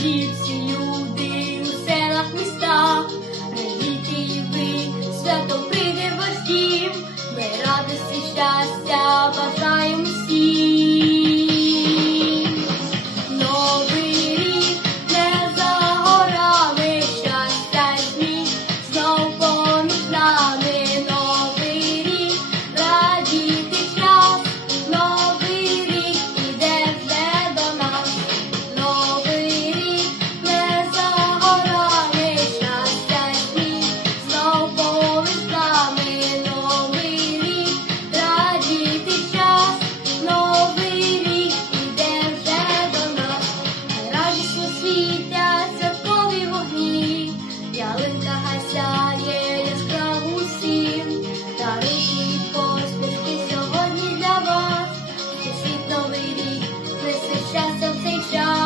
keeps they John.